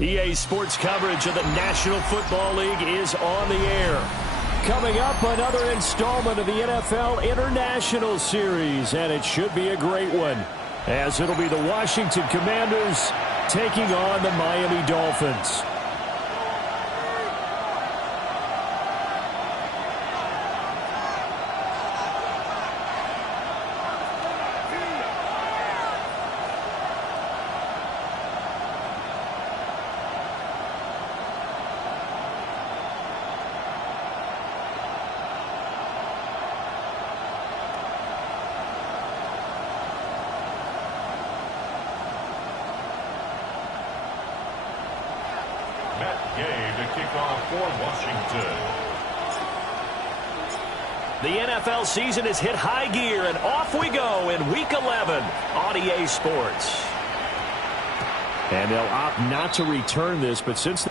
EA Sports coverage of the National Football League is on the air. Coming up, another installment of the NFL International Series, and it should be a great one, as it'll be the Washington Commanders taking on the Miami Dolphins. The NFL season has hit high gear, and off we go in Week 11 on EA Sports. And they'll opt not to return this, but since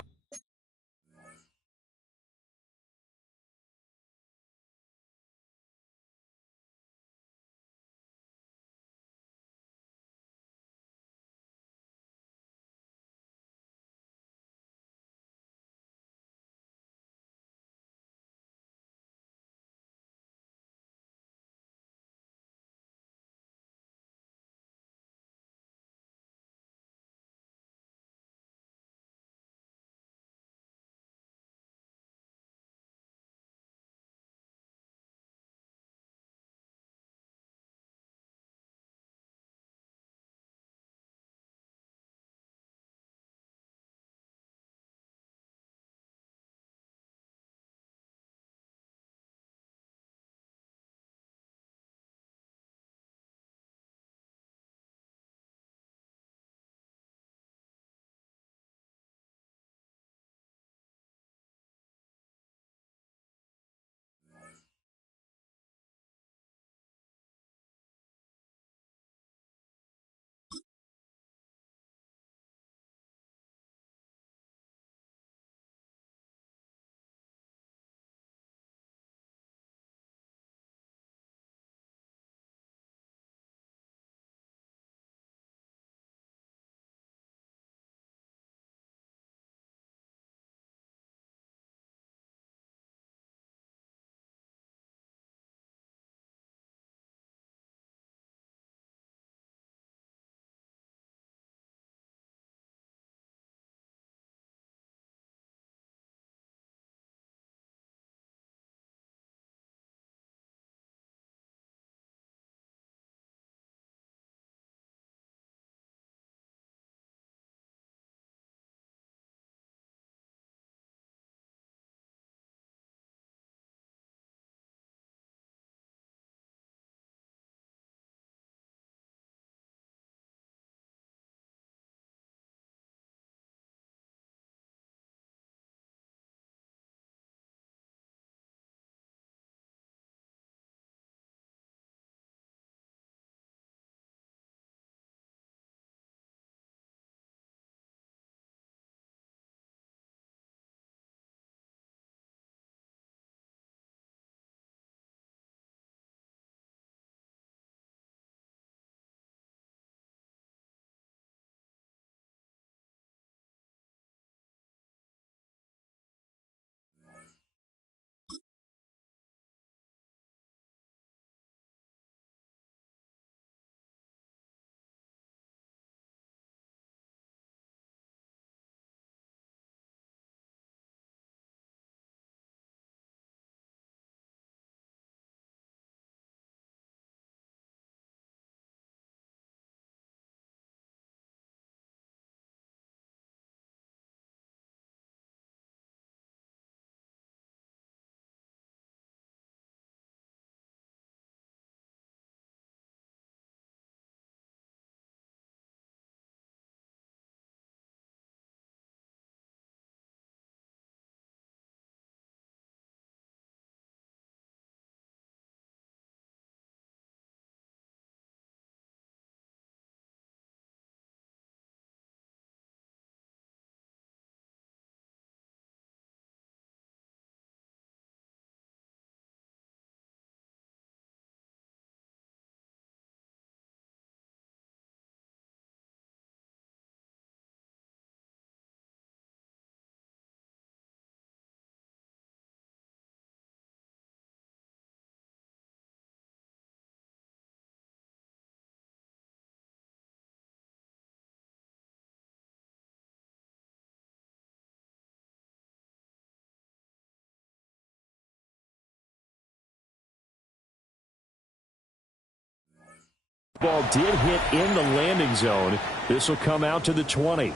Ball did hit in the landing zone. This will come out to the 20.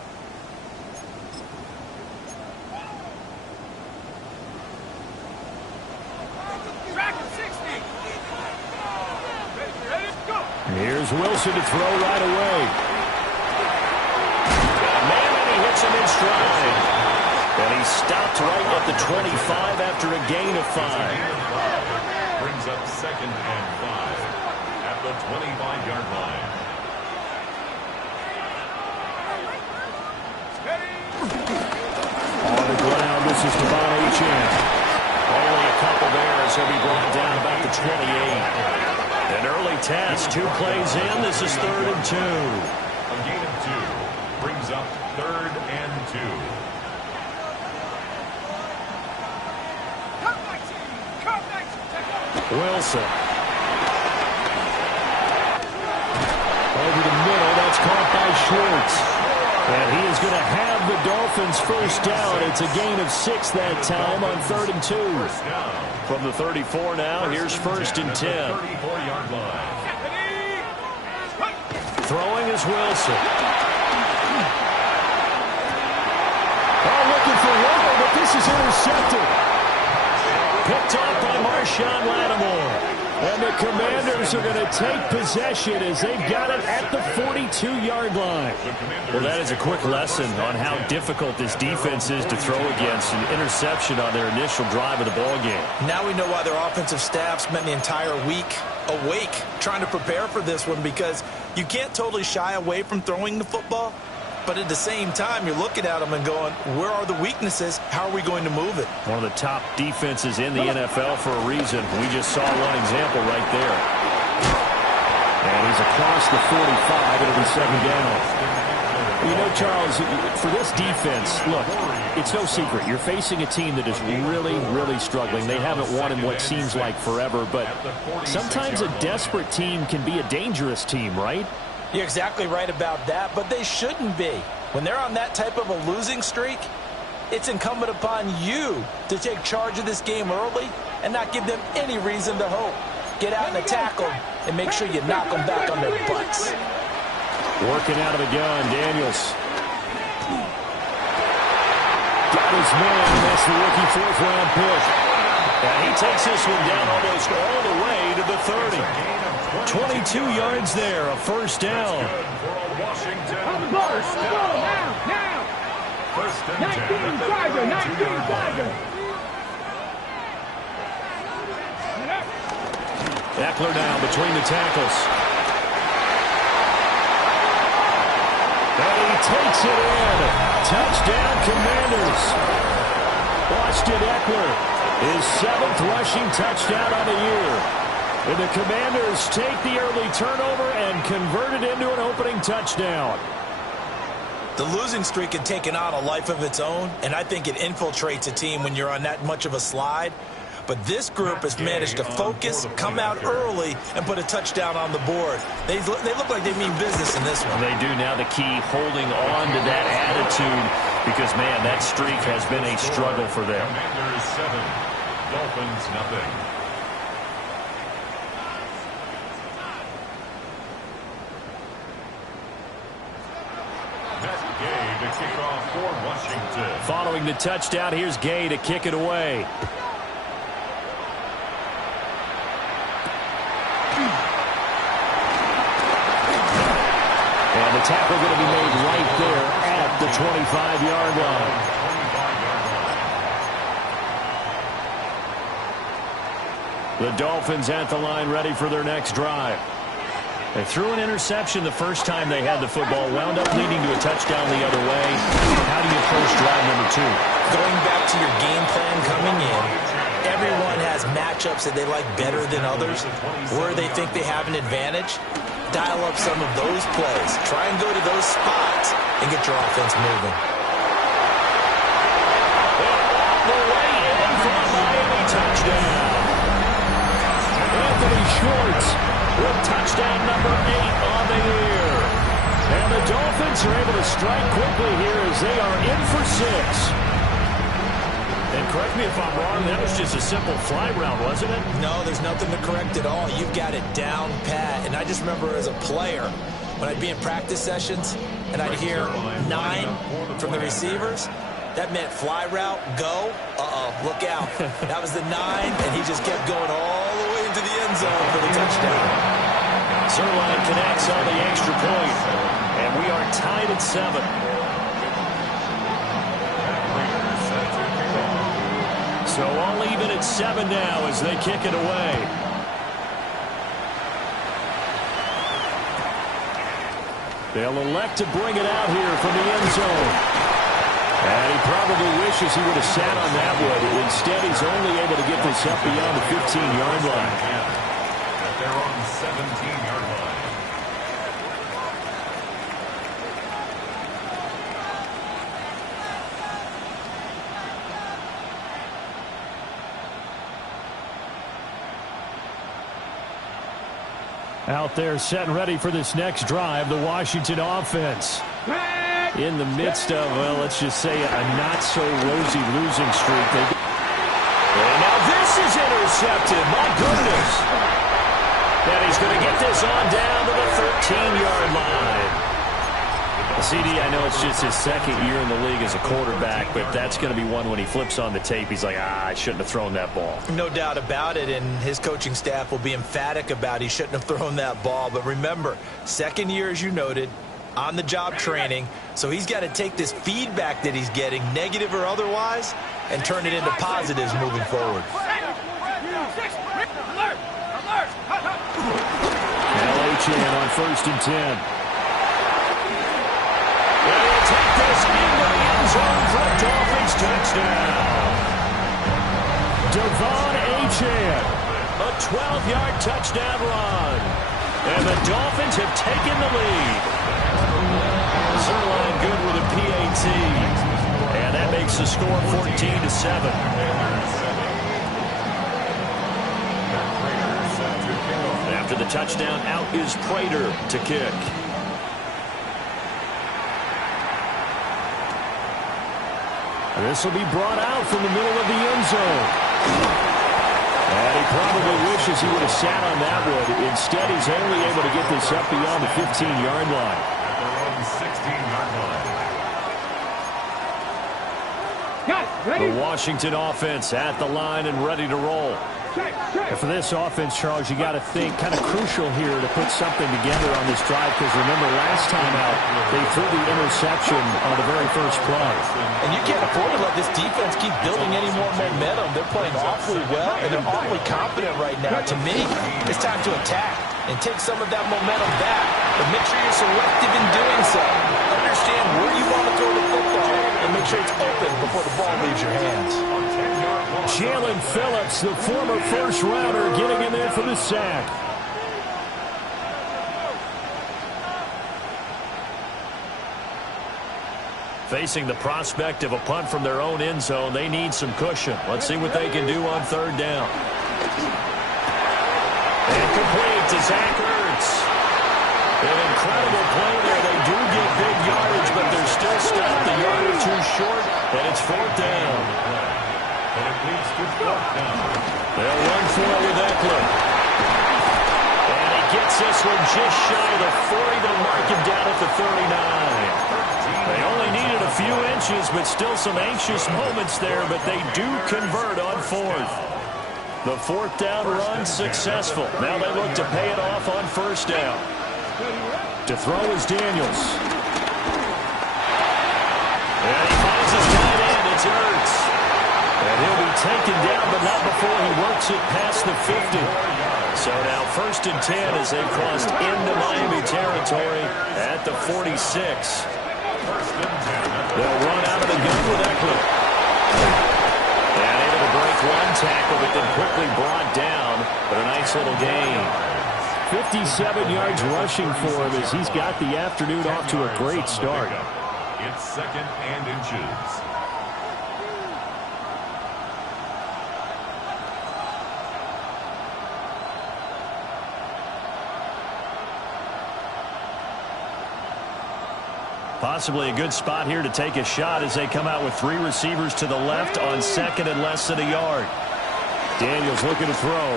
Here's Wilson to throw right away. Man, and he hits him in stride. And he stopped right at the 25 after a gain of 5. Brings up 2nd and 5 at the 25-yard line. On the ground, this is Devon Achane. Only a couple there as he'll be brought down about the 28. An early test, 2 plays in. This is 3rd and 2. A gain of 2 brings up 3rd and 2. Wilson. Over the middle, that's caught by Schwartz. And he is going to have the Dolphins first down. It's a gain of 6 that time on 3rd and 2. From the 34 now, here's 1st and 10. 34-yard line. Throwing is Wilson. Oh, looking for Waddle, but this is intercepted. Picked off by Marshawn Lattimore. And the Commanders are going to take possession as they've got it at the 42-yard line. Well, that is a quick lesson on how difficult this defense is to throw against. An interception on their initial drive of the ballgame. Now we know why their offensive staff spent the entire week awake trying to prepare for this one, because you can't totally shy away from throwing the football. But at the same time, you're looking at them and going, where are the weaknesses? How are we going to move it? One of the top defenses in the NFL for a reason. We just saw one example right there. And he's across the 45. It'll be 2nd down. You know, Charles, for this defense, look, it's no secret. You're facing a team that is really, really struggling. They haven't won in what seems like forever, but sometimes a desperate team can be a dangerous team, right? You're exactly right about that, but they shouldn't be. When they're on that type of a losing streak, it's incumbent upon you to take charge of this game early and not give them any reason to hope. Get out and attack them and make sure you knock them back on their butts. Working out of the gun, Daniels. Got his man, and that's the rookie 4th-round pick. And he takes this one down almost all the way to the 30. 22 yards there, a first down. On the ball, now. 19, Tiger, 19, Tiger. Eckler now between the tackles. And he takes it in. Touchdown, Commanders. Austin Eckler, his 7th rushing touchdown on the year. And the Commanders take the early turnover and convert it into an opening touchdown. The losing streak had taken on a life of its own, and I think it infiltrates a team when you're on that much of a slide. But this group has managed to focus, come out early, and put a touchdown on the board. They look like they mean business in this one. They do now. The key, holding on to that attitude, because, man, that streak has been a struggle for them. Commanders 7, Dolphins nothing. Gay to kick off for Washington. Following the touchdown, here's Gay to kick it away. And the tackle going to be made right there at the 25-yard line. The Dolphins at the line, ready for their next drive. They threw an interception the first time they had the football, wound up leading to a touchdown the other way. How do you approach drive number 2? Going back to your game plan coming in, everyone has matchups that they like better than others. Where they think they have an advantage, dial up some of those plays. Try and go to those spots and get your offense moving. All the way in for a Miami touchdown. Anthony Schwartz with touchdown number 8 on the year. And the Dolphins are able to strike quickly here as they are in for 6. And correct me if I'm wrong, that was just a simple fly route, wasn't it? No, there's nothing to correct at all. You've got it down pat. And I just remember as a player, when I'd be in practice sessions and I'd hear 9 from the receivers, that meant fly route, go, look out. That was the 9, and he just kept going all the way into the end zone for the touchdown. Zerline connects on the extra point, and we are tied at 7. So all even at 7 now as they kick it away. They'll elect to bring it out here from the end zone. And he probably wishes he would have sat on that one. Instead, he's only able to get this up beyond the 15-yard line. They're on the 17-yard line. Out there set and ready for this next drive, the Washington offense. In the midst of, well, let's just say a not-so-rosy losing streak. And now this is intercepted. My goodness. And he's going to get this on down to the 13-yard line. CD, I know it's just his second year in the league as a quarterback, but that's going to be one when he flips on the tape. He's like, I shouldn't have thrown that ball. No doubt about it, and his coaching staff will be emphatic about he shouldn't have thrown that ball. But remember, second year, as you noted, on-the-job training, so he's got to take this feedback that he's getting, negative or otherwise, and turn it into positives moving forward. L.A. on 1st and 10. And he'll take this into the end zone for a Dolphins touchdown. Devon Achane, a 12-yard touchdown run. And the Dolphins have taken the lead. Zerline good with a PAT. And that makes the score 14-7. After the touchdown, out is Prater to kick. This will be brought out from the middle of the end zone. And he probably wishes he would have sat on that one. Instead, he's only able to get this up beyond the 15-yard line. They're on the 16-yard line. The Washington offense at the line and ready to roll. And for this offense, Charles, you got to think kind of crucial here to put something together on this drive, because remember last time out they threw the interception on the very first play. And you can't afford to let this defense keep building any more momentum. They're playing awfully well, and they're awfully confident right now. To me, it's time to attack and take some of that momentum back, but make sure you're selective in doing so. Understand where you want to throw the football and make sure it's open before the ball leaves your hands. Jalen Phillips, the former first-rounder, getting in there for the sack. Facing the prospect of a punt from their own end zone, they need some cushion. Let's see what they can do on 3rd down. And complete to Zach Ertz. An incredible play there. They do get big yardage, but they're still stopped a yard or two short, and it's 4th down. And it leads to 4th down. They'll run for it with Eckler. And he gets this one just shy of the 40 to mark him down at the 39. They only needed a few inches, but still some anxious moments there, but they do convert on 4th. The 4th down run successful. Now they look to pay it off on 1st down. To throw is Daniels. And he finds his tight end. It's Ertz. And he'll be taken down, but not before he works it past the 50. So now 1st and 10 as they crossed into Miami territory at the 46. They'll run out of the gun with Eckler. And able to break one tackle, but then quickly brought down. But a nice little gain. 57 yards rushing for him as he's got the afternoon off to a great start. It's 2nd and inches. Possibly a good spot here to take a shot as they come out with 3 receivers to the left on second and less than a yard. Daniels looking to throw.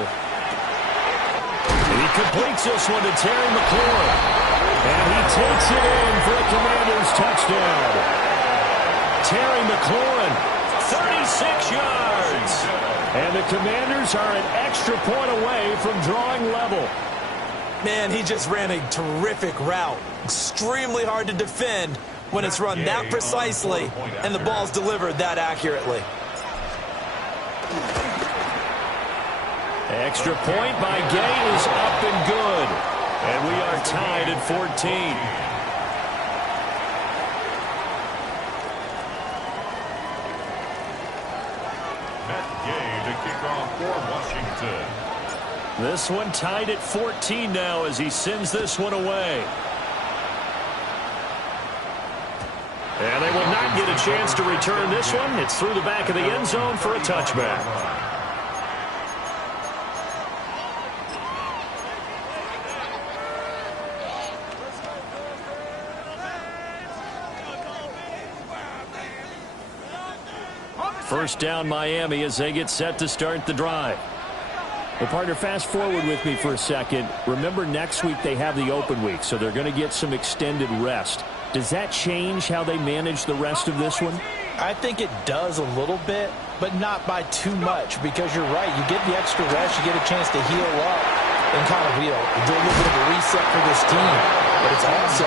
And he completes this one to Terry McLaurin. And he takes it in for a Commanders touchdown. Terry McLaurin, 36 yards. And the Commanders are an extra point away from drawing level. Man, he just ran a terrific route. Extremely hard to defend when it's run that precisely and the ball's delivered that accurately. Extra point by Gay is up and good. And we are tied at 14. Matt Gay to kick off for Washington. This one tied at 14 now as he sends this one away. And they will not get a chance to return this one. It's through the back of the end zone for a touchback. First down Miami as they get set to start the drive. Well, partner, fast forward with me for a second. Remember, next week they have the open week, so they're going to get some extended rest. Does that change how they manage the rest of this one? I think it does a little bit, but not by too much, because you're right. You get the extra rest, you get a chance to heal up and kind of, do a little bit of a reset for this team. But it's also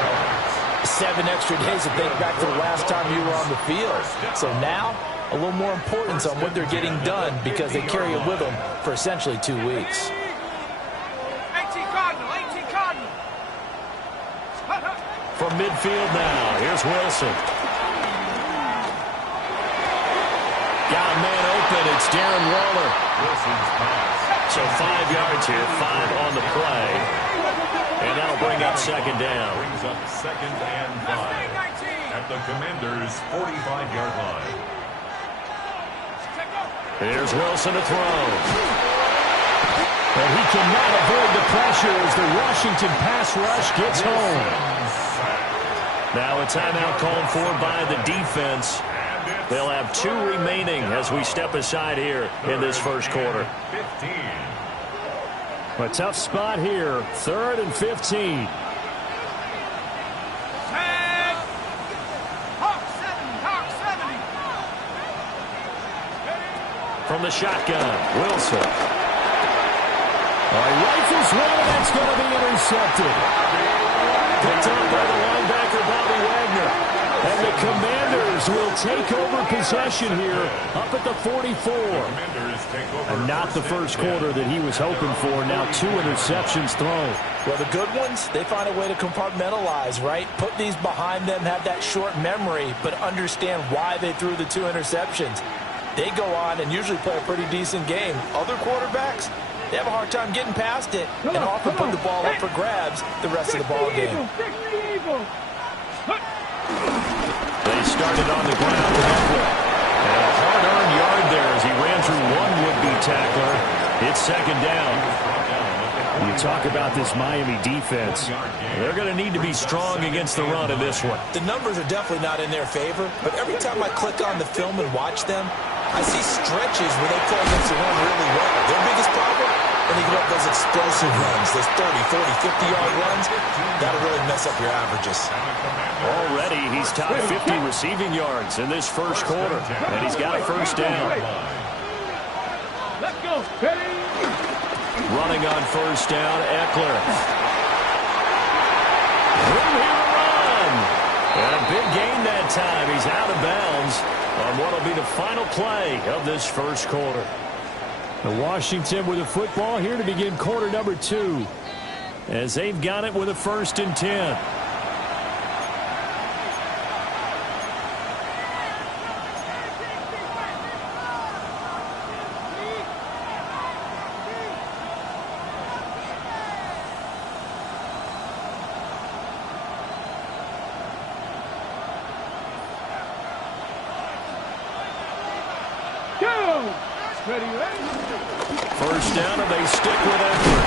7 extra days to think back to the last time you were on the field. So now, a little more importance on what they're getting done because they carry it with them for essentially 2 weeks. 18 Cardinal. From midfield now, here's Wilson. Got a man open, it's Darren Waller. Wilson's pass. So 5 yards here, 5 on the play. And that'll bring up second down. Brings up second and 5 at the Commanders' 45-yard line. Here's Wilson to throw. And he cannot avoid the pressure as the Washington pass rush gets home. Now a timeout called for by the defense. They'll have 2 remaining as we step aside here in this first quarter. 15. A tough spot here, 3rd and 15. From the shotgun, Wilson. Rifles one, and that's going to be intercepted. Picked up by the linebacker, Bobby Wagner. And the Commanders will take over possession here up at the 44. And not the first quarter that he was hoping for. Now 2 interceptions thrown. Well, the good ones, they find a way to compartmentalize, right? Put these behind them, have that short memory, but understand why they threw the 2 interceptions. They go on and usually play a pretty decent game. Other quarterbacks, they have a hard time getting past it and often put the ball up for grabs the rest of the ball game. They started on the ground with Eckler. And a hard-earned yard there as he ran through one would-be tackler. It's second down. You talk about this Miami defense. They're going to need to be strong against the run in this one. The numbers are definitely not in their favor, but every time I click on the film and watch them, I see stretches where they play against the run really well. Their biggest problem, when they give up those explosive runs, those 30, 40, 50-yard runs, that'll really mess up your averages. Already, he's top 50 receiving yards in this first quarter, and he's got a first down. Let's go. Ready? Running on first down, Eckler. Room here to run. And a big gain that time. He's out of bounds on what will be the final play of this first quarter. The Washington with a football here to begin quarter number 2 as they've got it with a 1st and 10. Ready? First down, and they stick with Eckler.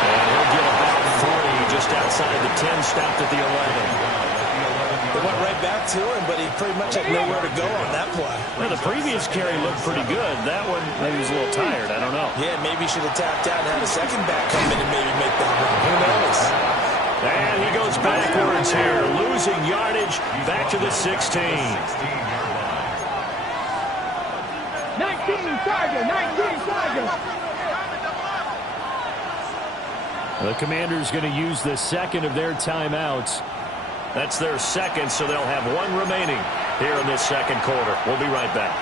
And he'll get about 3 just outside the 10, stopped at the 11. They went right back to him, but he pretty much had nowhere to go on that play. Well, the previous carry looked pretty good. That one, maybe he was a little tired. I don't know. Yeah, maybe he should have tapped out and had a second back come in and maybe make that run. Who knows? And he goes backwards here, losing yardage back to the 16. 19 Tiger, 19 Tiger. The Commanders going to use the second of their timeouts. That's their second, so they'll have one remaining here in this second quarter. We'll be right back.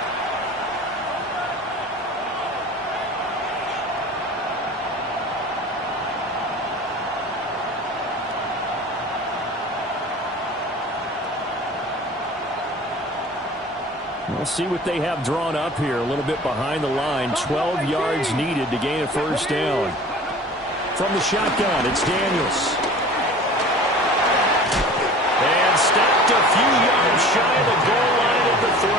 We'll see what they have drawn up here. A little bit behind the line. 12 yards needed to gain a first down. From the shotgun, it's Daniels. And stopped a few yards shy of the goal line at the 3.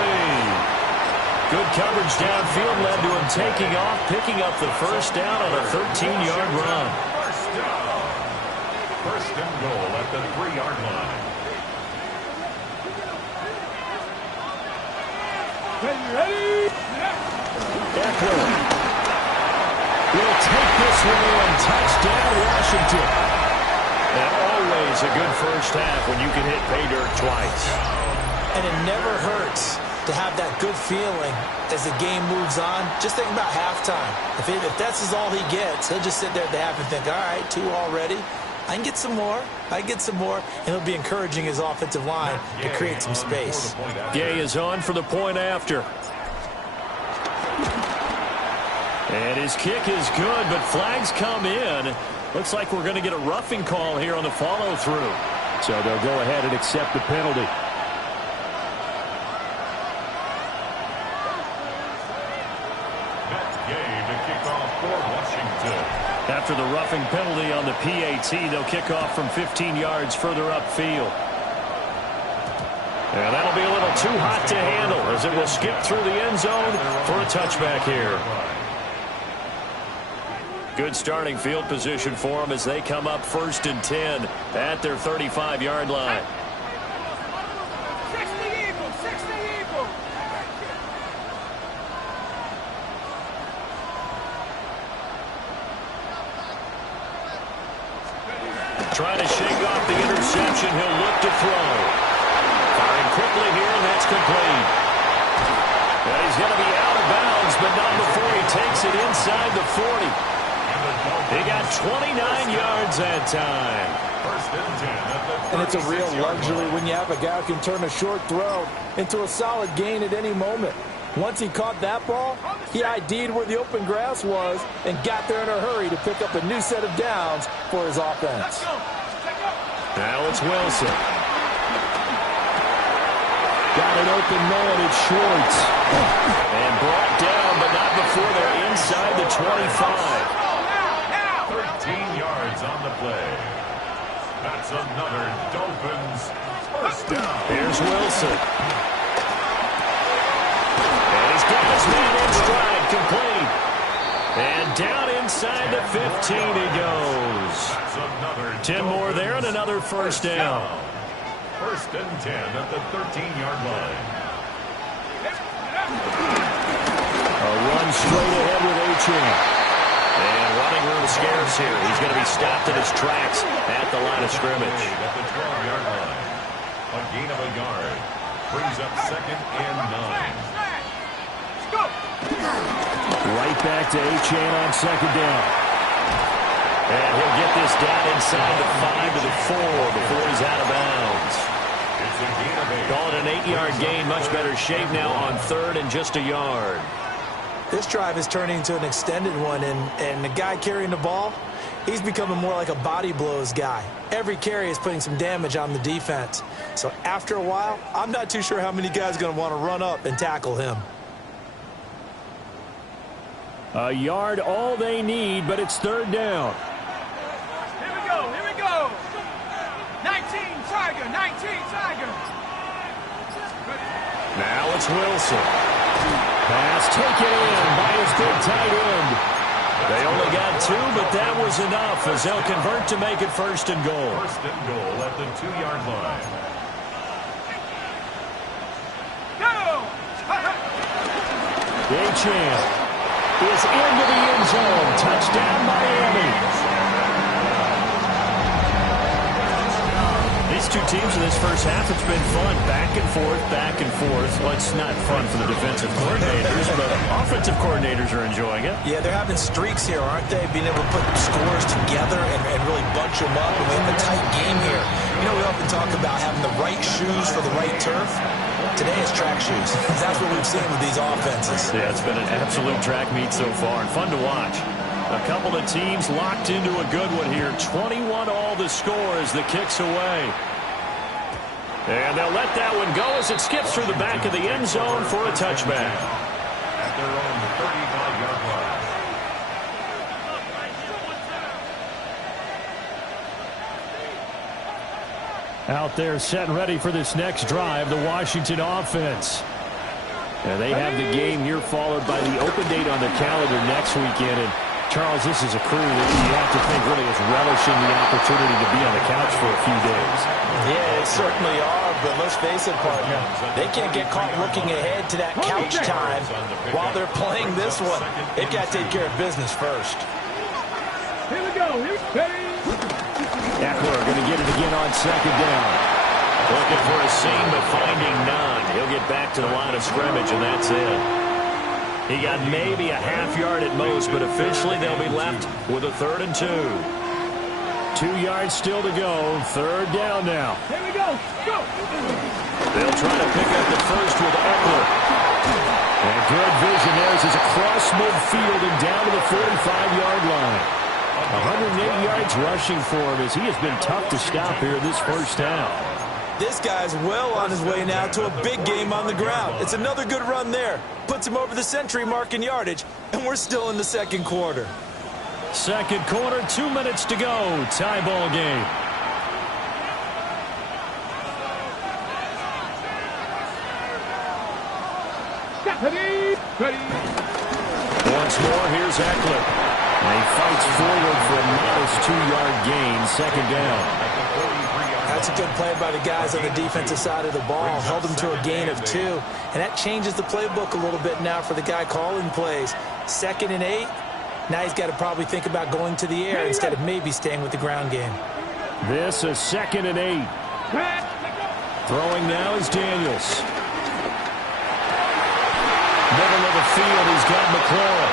Good coverage downfield led to him taking off, picking up the first down on a 13-yard run. First and goal at the 3-yard line. Ready? Eckler will take this one in. Touchdown, Washington. And always a good first half when you can hit pay dirt twice. And it never hurts to have that good feeling as the game moves on. Just think about halftime. If that's all he gets, he'll just sit there at the half and think, all right, 2 already. I can get some more. I can get some more. And he'll be encouraging his offensive line to create some space. Gay is on for the point after. And his kick is good, but flags come in. Looks like we're going to get a roughing call here on the follow-through. So they'll go ahead and accept the penalty. That's Gay to kick off for Washington. After the roughing penalty on the PAT, they'll kick off from 15 yards further upfield. And that'll be a little too hot to handle as it will skip through the end zone for a touchback here. Good starting field position for them as they come up 1st and 10 at their 35-yard line. 60 Eagles, 60 Eagles. Trying to shake off the interception. He'll look to throw. Firing quickly here, and that's complete. Well, he's going to be out of bounds, but not before he takes it inside the 40. He got 29 yards that time. First and 10 at the 36-yard line. And it's a real luxury when you have a guy who can turn a short throw into a solid gain at any moment. Once he caught that ball, he ID'd where the open grass was and got there in a hurry to pick up a new set of downs for his offense. Now it's Wilson. Got an open man, it's Schwartz. And brought down, but not before they're inside the 25. 13 yards on the play. That's another Dolphins first down. Here's Wilson. And he's got his man in stride, complete. And down inside the 15 he goes. That's another 10 more there and another first down. First and 10 at the 13-yard line. A run straight ahead with Achane. And running room scarce here. He's going to be stopped in his tracks at the line of scrimmage. At the 12-yard line. A gain of a yard. Brings up 2nd and 9. Right back to Achane on 2nd down. And he'll get this down inside the 5 to the 4 before he's out of bounds. It's a gain of 8. Call it an 8-yard gain. Much better shape now on 3rd and just a yard. This drive is turning into an extended one, and the guy carrying the ball, he's becoming more like a body blows guy. Every carry is putting some damage on the defense. So after a while, I'm not too sure how many guys are going to want to run up and tackle him. A yard all they need, but it's 3rd down. Here we go, here we go. 19 Tiger, 19 Tiger. Now it's Wilson. Pass taken in by his big tight end. They only got 2, but that was enough as they'll convert to make it 1st and goal. First and goal at the 2-yard line. Achane is into the end zone. Touchdown, Miami. These two teams in this first half, it's been fun. Back and forth, back and forth. Well, it's not fun for the defensive coordinators, but offensive coordinators are enjoying it. Yeah, they're having streaks here, aren't they? Being able to put scores together and really bunch them up. And we have a tight game here. You know, we often talk about having the right shoes for the right turf. Today it's track shoes. That's what we've seen with these offenses. Yeah, it's been an absolute track meet so far and fun to watch. A couple of teams locked into a good one here. 21 all the score as the kick's away. And they'll let that one go as it skips through the back of the end zone for a touchback. At their own 35-yard line. Out there set and ready for this next drive, the Washington offense. And they have the game here followed by the open date on the calendar next weekend. And Charles, this is a crew that you have to think really is relishing the opportunity to be on the couch for a few days. Yeah, they certainly are, but let's face it, partner. They can't get caught looking ahead to that couch time while they're playing this one. They've got to take care of business first. Here we go. Eckler going to get it again on second down. Looking for a seam, but finding none. He'll get back to the line of scrimmage, and that's it. He got maybe a half yard at most, but officially they'll be left with a 3rd and 2. 2 yards still to go. 3rd down now. Here we go. Go. They'll try to pick up the first with Eckler. And good vision there as he's across midfield and down to the 45-yard line. 108 yards rushing for him as he has been tough to stop here this first half. This guy's well on his way now to a big game on the ground. It's another good run there. Puts him over the century mark in yardage, and we're still in the second quarter. Second quarter, 2 minutes to go. Tie ball game. Ready. Once more, here's Eckler. And he fights forward for a modest 2-yard gain. Second down. That's a good play by the guys on the defensive side of the ball. Held him to a gain of 2. And that changes the playbook a little bit now for the guy calling plays. 2nd and 8. Now he's got to probably think about going to the air instead of maybe staying with the ground game. This is 2nd and 8. Throwing now is Daniels. Middle of the field, he's got McLaurin.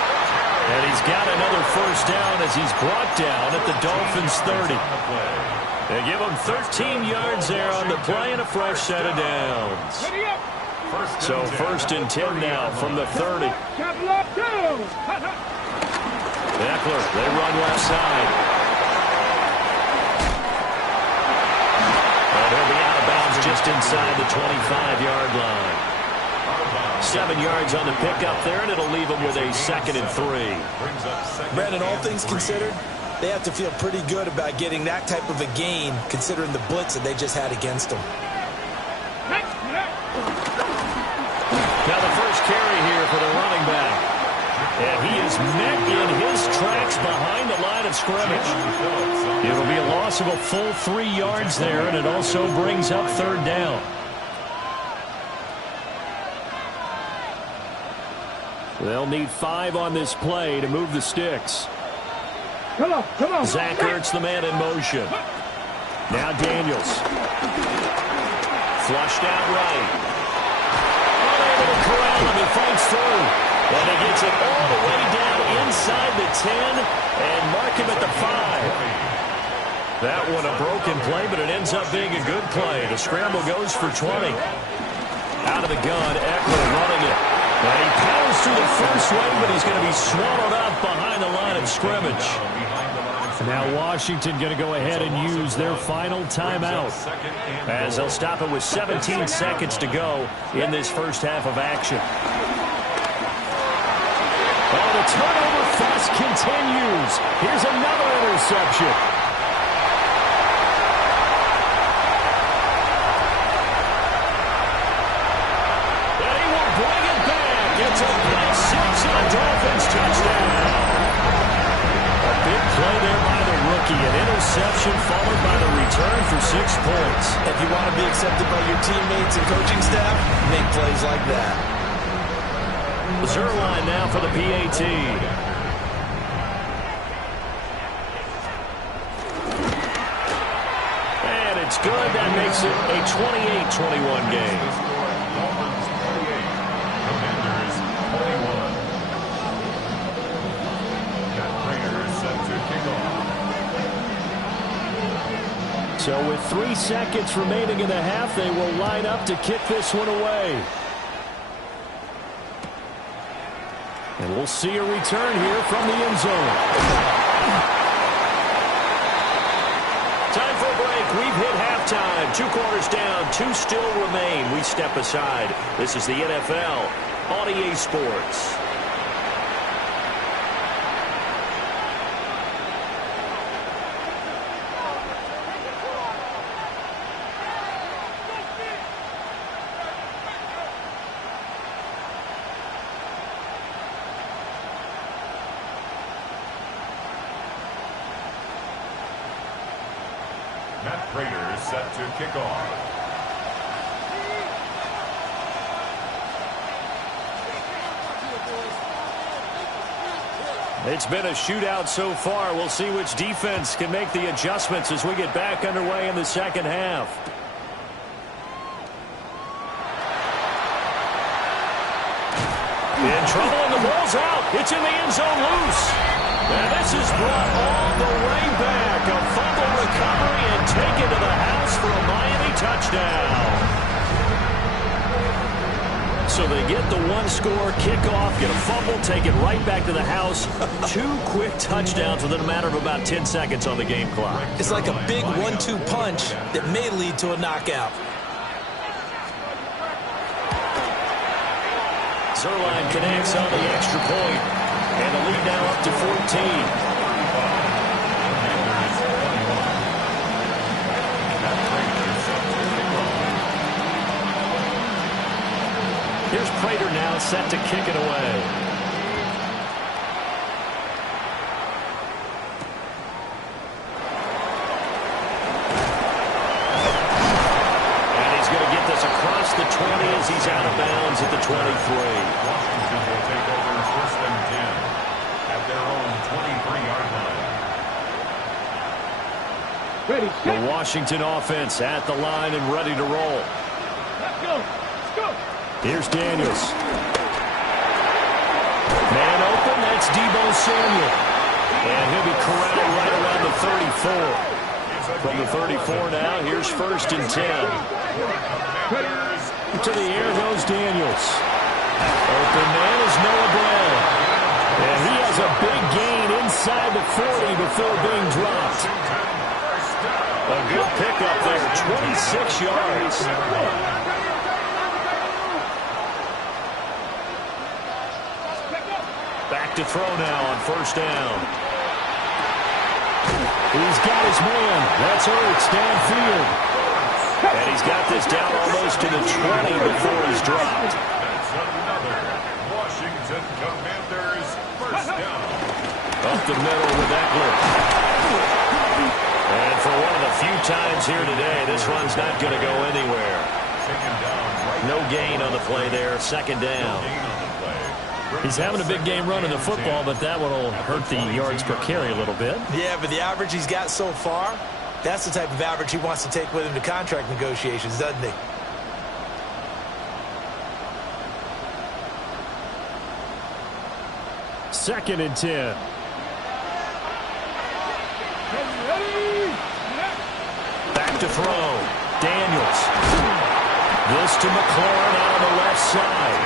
And he's got another first down as he's brought down at the Dolphins' 30. They give him 13 yards there on the play and a fresh set of downs. So 1st and 10 now from the 30. Eckler, they run left side. And he'll be out of bounds just inside the 25-yard line. 7 yards on the pickup there, and it'll leave him with a 2nd and 3. Brandon, all things considered, they have to feel pretty good about getting that type of a gain, considering the blitz that they just had against them. Now the first carry here for the running back. And he is met in his tracks behind the line of scrimmage. It'll be a loss of a full 3 yards there, and it also brings up 3rd down. They'll need 5 on this play to move the sticks. Come on. Zach Ertz, the man in motion. Now Daniels. Flushed out right. Unable to corral him. He fights through. And he gets it all the way down inside the 10 and mark him at the 5. That one a broken play, but it ends up being a good play. The scramble goes for 20. Out of the gun, Eckler running it. And he powers through the first wave, but he's going to be swallowed up behind the line of scrimmage. Now Washington going to go ahead and use their final timeout as they'll stop it with 17 seconds to go in this first half of action. Oh, the turnover fest continues. Here's another interception. And he will bring it back. It's a pick 6 and a Dolphins touchdown. A big play there by the rookie. An interception followed by the return for 6 points. If you want to be accepted by your teammates and coaching staff, make plays like that. Zerline now for the PAT. And it's good. That makes it a 28-21 game. Commanders 21. Matt Prater is set to kick off. So with 3 seconds remaining in the half, they will line up to kick this one away. And we'll see a return here from the end zone. Time for a break. We've hit halftime. 2 quarters down. 2 still remain. We step aside. This is the NFL on EA Sports. Matt Prater is set to kick off. It's been a shootout so far. We'll see which defense can make the adjustments as we get back underway in the second half. In trouble, and the ball's out. It's in the end zone loose. And this is brought all the way back. A fumble recovery and taken to the house for a Miami touchdown. So they get the 1-score kickoff, get a fumble, take it right back to the house. 2 quick touchdowns within a matter of about 10 seconds on the game clock. It's like a big 1-2 punch that may lead to a knockout. Zerline connects on the extra point. And the lead now up to 14. Here's Prater now set to kick it away. And he's going to get this across the 20 as he's out of bounds at the 23. Washington will take over 1st and 10 at their own 23-yard line. Ready, The Washington offense at the line and ready to roll. let's go. Let's go. Here's Daniels. Man open, that's Deebo Samuel. And he'll be corralled right around the 34. From the 34 now, here's 1st and 10. To the air goes Daniels. Open man is Noah Brown. And he has a big gain inside the 40 before being dropped. A good pickup there, 26 yards. Back to throw now on 1st down. He's got his man. That's Ertz downfield. And he's got this down almost to the 20 before he's dropped. That's another Washington Commanders 1st down. Up the middle with Eckler. And for one of the few times here today, this run's not going to go anywhere. No gain on the play there. 2nd down. He's having a big game running the football, but that one will hurt the yards per carry a little bit. Yeah, but the average he's got so far, that's the type of average he wants to take with him to contract negotiations, doesn't he? Second and 10. Back to throw. Daniels. This to McLaurin out on the left side.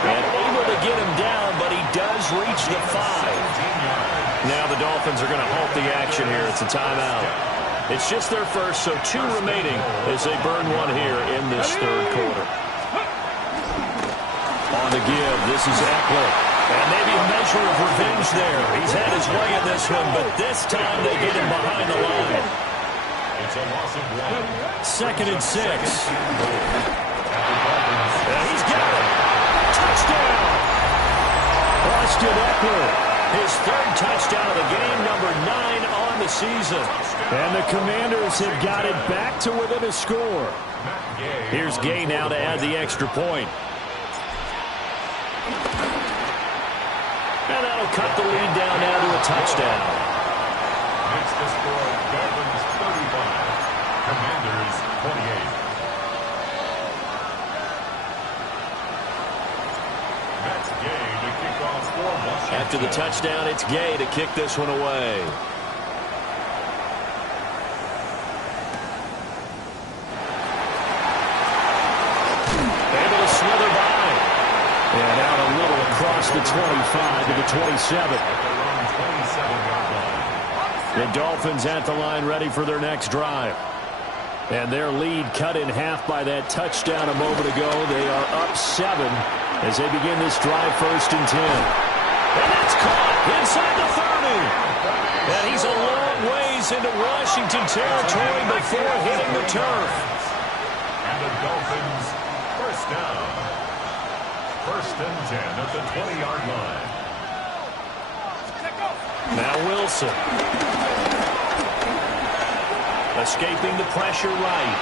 And able to get him down, but he does reach the 5. Now the Dolphins are going to halt the action here. It's a timeout. It's just their first, so 2 remaining as they burn one here in this 3rd quarter. On the give, this is Eckler. And maybe a measure of revenge there. He's had his way in this one, but this time they get him behind the line. It's a loss of 1. 2nd and 6. And he's got it. Touchdown! Austin Eckler, his 3rd touchdown of the game, number 9 on the season. And the Commanders have got it back to within a score. Here's Gay now to add the extra point. And that'll cut the lead down now to a touchdown. Next to score, Dolphins 35, Commanders 28. That's Gay to kick off for Washington. After the touchdown, it's Gay to kick this one away. Able to slither by. And out a little across the 25 to the 27. The Dolphins at the line ready for their next drive. And their lead cut in half by that touchdown a moment ago. They are up 7 as they begin this drive, 1st and 10. And that's caught inside the 30. And he's a long ways into Washington territory before hitting the turf. And the Dolphins, first down. 1st and 10 at the 20-yard line. Now Wilson. Escaping the pressure right.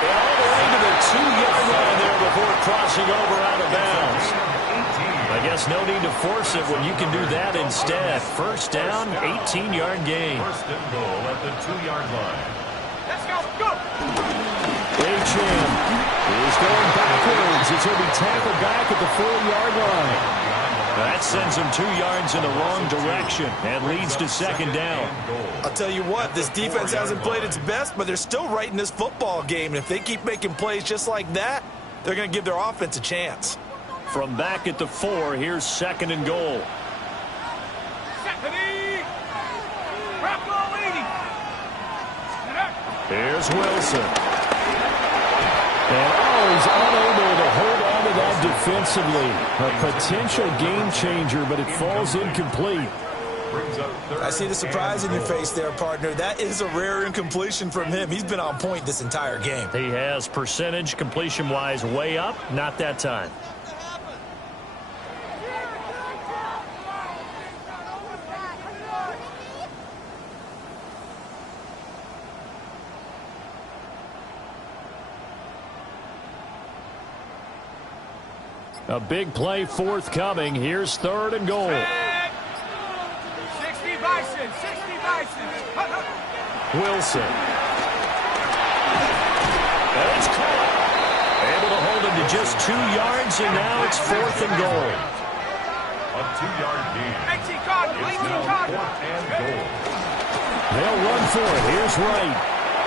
And all the way to the 2-yard line there before crossing over out of bounds. I guess no need to force it when you can do that instead. 1st down, 18-yard gain. 1st and goal at the 2-yard line. Let's go, go! Acham is going backwards as he'll be tackled back at the 4-yard line. That sends him 2 yards in the wrong direction and leads to 2nd down. I'll tell you what, this defense hasn't played its best, but they're still right in this football game. And if they keep making plays just like that, they're going to give their offense a chance. From back at the 4, here's 2nd and goal. Here's Wilson. And he's unable to hold on to that defensively. A potential game changer, but it falls incomplete. I see the surprise in your face there, partner. That is a rare incompletion from him. He's been on point this entire game. He has percentage completion-wise way up, not that time. A big play forthcoming. Here's 3rd and goal. 60 Bison, 60 Bison. Wilson. And it's caught. Able to hold him to just 2 yards, and now it's 4th and goal. A 2-yard gain. 18 Cardinals, 18 Cardinals. 4th and goal. They'll run for it. Here's Wright.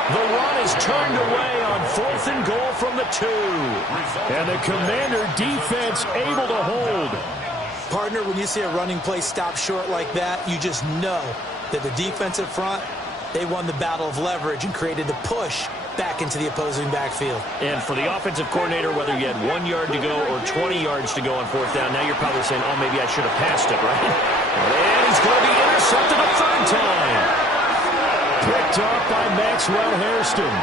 The run is turned away on 4th and goal from the 2. And the Commander defense able to hold. Partner, when you see a running play stop short like that, you just know that the defensive front, they won the battle of leverage and created a push back into the opposing backfield. And for the offensive coordinator, whether you had 1 yard to go or 20 yards to go on 4th down, now you're probably saying, oh, maybe I should have passed it, right? And he's going to be intercepted a 3rd time. Picked up by Maxwell Hairston.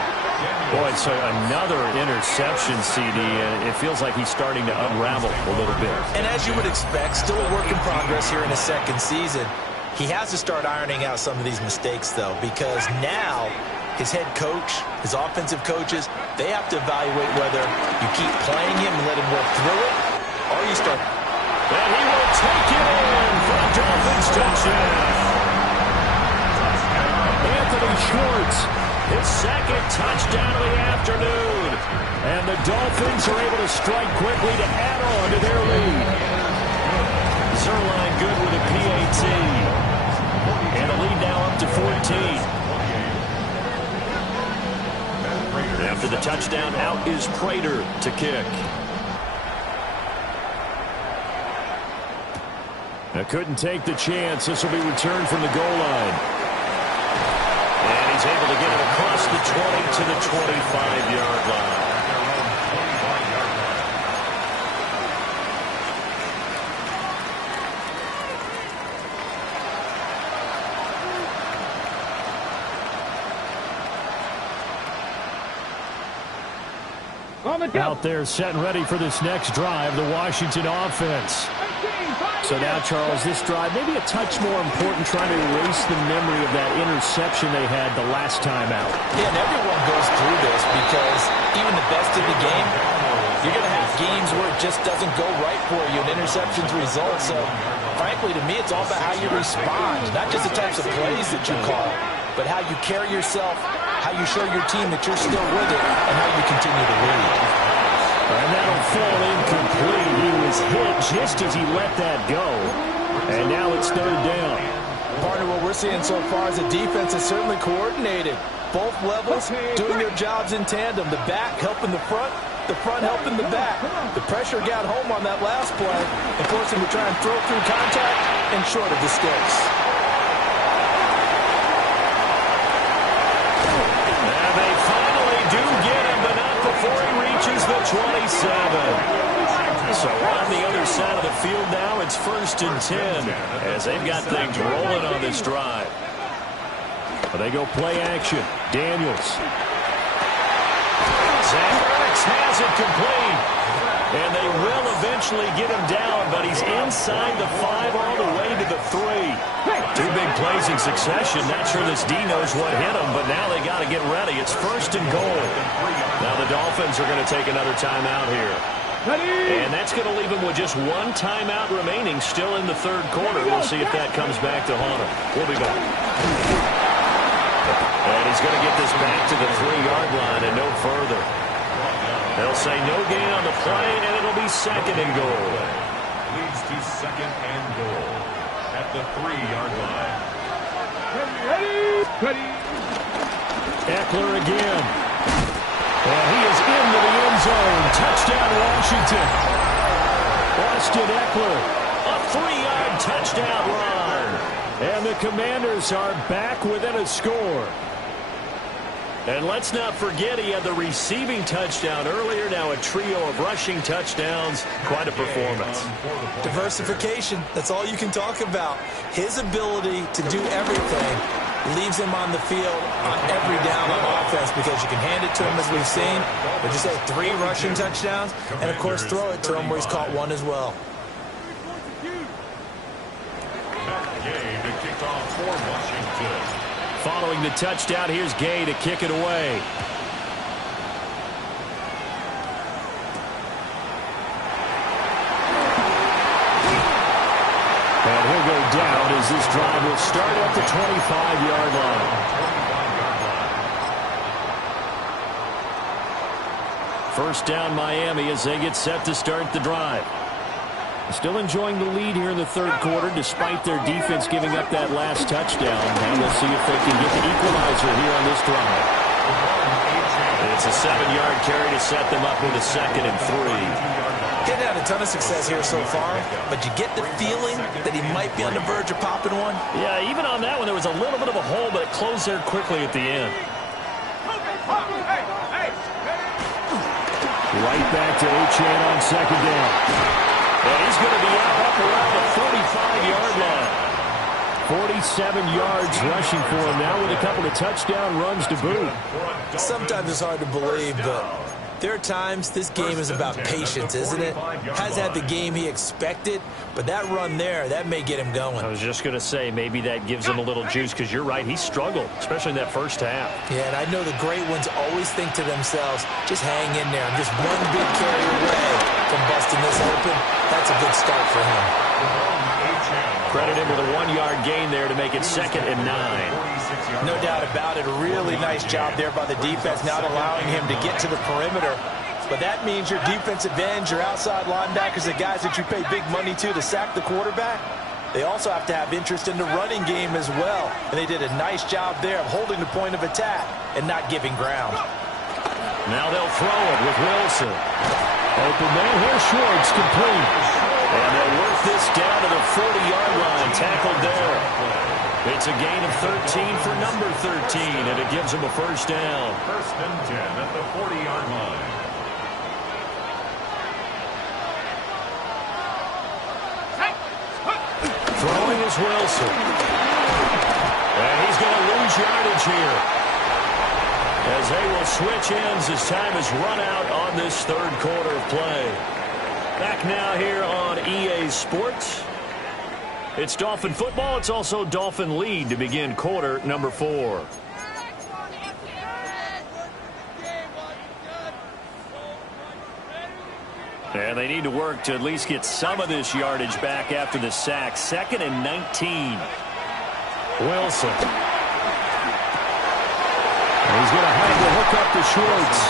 Boy, it's another interception, CD, and it feels like he's starting to unravel a little bit. And as you would expect, still a work in progress here in his 2nd season. He has to start ironing out some of these mistakes, though, because now his head coach, his offensive coaches, they have to evaluate whether you keep playing him and let him work through it, or you start. And he will take it in for a Dolphins touchdown. Anthony Schwartz, his 2nd touchdown of the afternoon. And the Dolphins are able to strike quickly to add on to their lead. Zerline good with a PAT. And the lead now up to 14. After the touchdown, out is Prater to kick. Now couldn't take the chance. This will be returned from the goal line. And he's able to get it across the 20 to the 25-yard line. Out there set and ready for this next drive, the Washington offense. So now, Charles, this drive maybe a touch more important, trying to erase the memory of that interception they had the last time out. Yeah, and everyone goes through this because even the best in the game, you're going to have games where it just doesn't go right for you, and interceptions result. So, frankly, to me, it's all about how you respond, not just the types of plays that you call, but how you carry yourself, how you show your team that you're still with it, and how you continue to lead. And that'll fall incomplete. He was hit just as he let that go. And now it's third down. Partner, what we're seeing so far is the defense is certainly coordinated. Both levels doing their jobs in tandem. The back helping the front helping the back. The pressure got home on that last play and forced him to try and throw through contact and short of the sticks. And they finally do get him, but not before he reaches the 27. So on the other side of the field now, it's 1st and 10 as they've got things rolling on this drive. But they go play action. Daniels. Zach Ertz has it complete. And they will eventually get him down, but he's inside the 5 all the way to the 3. 2 big plays in succession. Not sure this D knows what hit him, but now they got to get ready. It's 1st and goal. Now the Dolphins are going to take another timeout here. And that's going to leave him with just 1 timeout remaining still in the 3rd quarter. We'll see if that comes back to haunt him. We'll be back. And he's going to get this back to the 3-yard line and no further. They'll say no gain on the play, and it'll be 2nd and goal. Leads to 2nd and goal at the 3-yard line. Ready. Eckler again. And he is into the end zone. Touchdown, Washington. Austin Eckler, a 3-yard touchdown run. And the Commanders are back within a score. And let's not forget he had the receiving touchdown earlier. Now a trio of rushing touchdowns. Quite a performance. Diversification, that's all you can talk about. His ability to do everything leaves him on the field on every down on offense because you can hand it to him as we've seen. But just say 3 rushing touchdowns and, of course, throw it to him where he's caught 1 as well. Gay to kick off for Washington. Following the touchdown, here's Gay to kick it away. And he'll go down as this drive will start at the 25-yard line. First down Miami as they get set to start the drive. Still enjoying the lead here in the 3rd quarter despite their defense giving up that last touchdown. And we'll see if they can get the equalizer here on this drive. It's a 7-yard carry to set them up with a 2nd and 3. Getting had a ton of success here so far, but you get the feeling that he might be on the verge of popping one. Yeah, even on that one, there was a little bit of a hole, but it closed there quickly at the end. Right back to Achane on 2nd down. And he's going to be out up around the 45-yard line. 47 yards rushing for him now with a couple of touchdown runs to boot. Sometimes it's hard to believe, but there are times this game is about patience, isn't it? Has had the game he expected, but that run there, that may get him going. I was just going to say, maybe that gives him a little juice, because you're right, he struggled, especially in that first half. Yeah, and I know the great ones always think to themselves, just hang in there. I'm just one big carry away from busting this open. That's a good start for him. Credit him with a 1-yard gain there to make it 2nd and 9. No doubt about it. A really nice job there by the defense, not allowing him to get to the perimeter. But that means your defensive ends, your outside linebackers, the guys that you pay big money to sack the quarterback, they also have to have interest in the running game as well. And they did a nice job there of holding the point of attack and not giving ground. Now they'll throw it with Wilson. Open man here, Schwartz complete. And they'll work this down to the 40-yard line, tackled there. It's a gain of 13 for number 13, and it gives them a first down. 1st and 10 at the 40-yard line. Throwing is Wilson. And he's going to lose yardage here, as they will switch ends as time has run out on this 3rd quarter of play. Back now here on EA Sports. It's Dolphin football. It's also Dolphin lead to begin quarter number 4. And they need to work to at least get some of this yardage back after the sack. 2nd and 19. Wilson. He's going to have to hook up to Schwartz.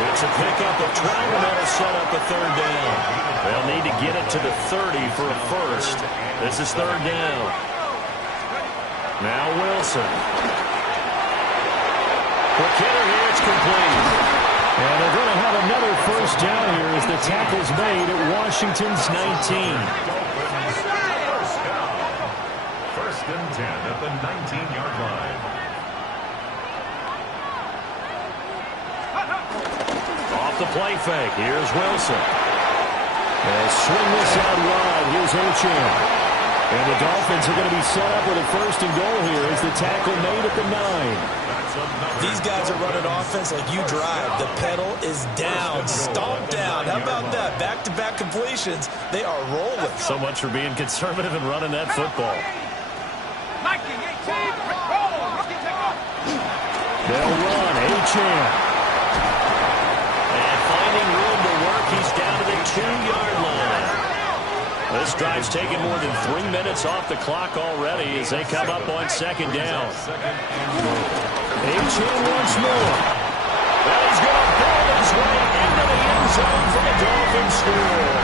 It's a pickup of 12, and that'll set up a 3rd down. They'll need to get it to the 30 for a first. This is 3rd down. Now Wilson. Quick hitter here, it's complete. And they're going to have another first down here as the tackle's made at Washington's 19. First and 10 at the 19-yard line. Off the play fake. Here's Wilson. They'll swing this out wide. Here's Ochan. And the Dolphins are going to be set up with a 1st and goal here as the tackle made at the 9. These guys are running offense like you drive. The pedal is down, stomped down. How about that? Back-to-back completions. They are rolling. So much for being conservative and running that football. They'll run. Ochan. Finding room to work, he's down to the 2-yard line. This drive's taken more than 3 minutes off the clock already as they come up on 2nd down. Ochan once more. And he's going to ball his way into the end zone for the Dolphins score.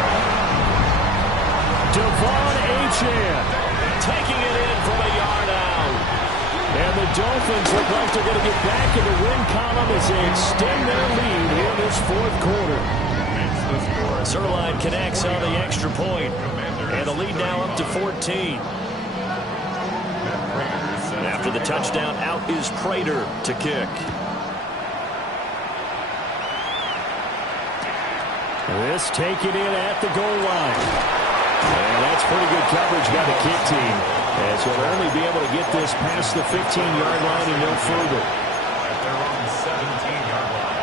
Devon Ochan taking it in from a yard out. And the Dolphins look like they're going to get back in the win column as they extend their lead here in this 4th quarter. Zerline connects on the extra point, and the lead now up to 14. After the touchdown, out is Prater to kick. This taken in at the goal line. And that's pretty good coverage by the kick team, as he'll only be able to get this past the 15-yard line and no further. At their own 17-yard line.